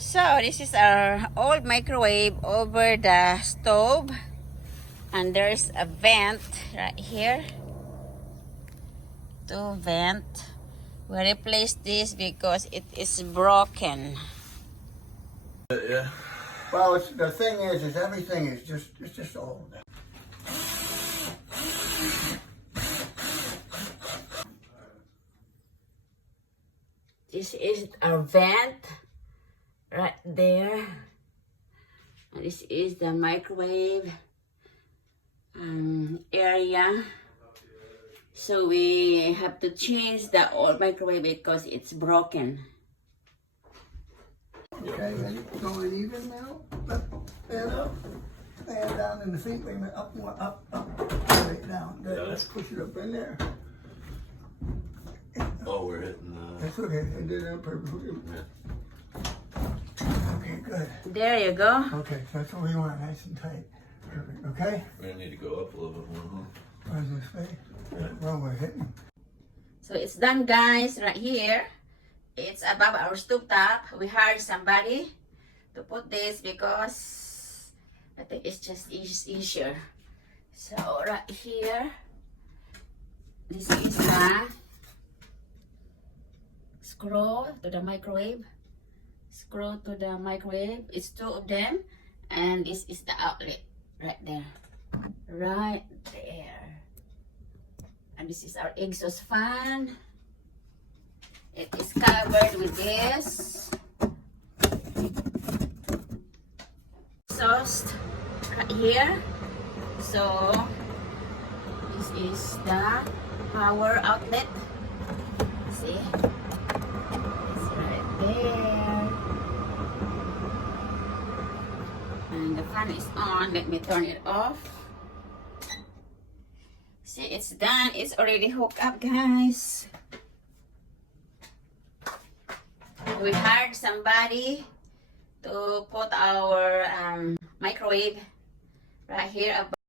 So this is our old microwave over the stove, and there's a vent right here. To vent. We replaced this because it is broken. Yeah. Well, the thing is everything is just old. This is our vent right there. And this is the microwave area. So we have to change the old microwave because it's broken. Okay, and it's going even now. And down in the feet, wait a minute, up, right down. Good. Yeah. Let's push it up in there. Oh, we're hitting That's okay. And then on purpose. Okay, good. There you go. Okay, so that's what we want, nice and tight. Perfect. Okay. We're gonna need to go up a little bit more. Where's this way? Well, we're hitting. So it's done, guys, right here. It's above our stovetop. We hired somebody to put this because I think it's just easier. So right here, this is the screw to the microwave. Screw to the microwave. It's two of them, and this is the outlet right there. Right there. And this is our exhaust fan. It is covered with this exhaust right here. So this is the power outlet. See? It's right there. And the fan is on. Let me turn it off. See, it's done. It's already hooked up, guys. We hired somebody to put our microwave right here above.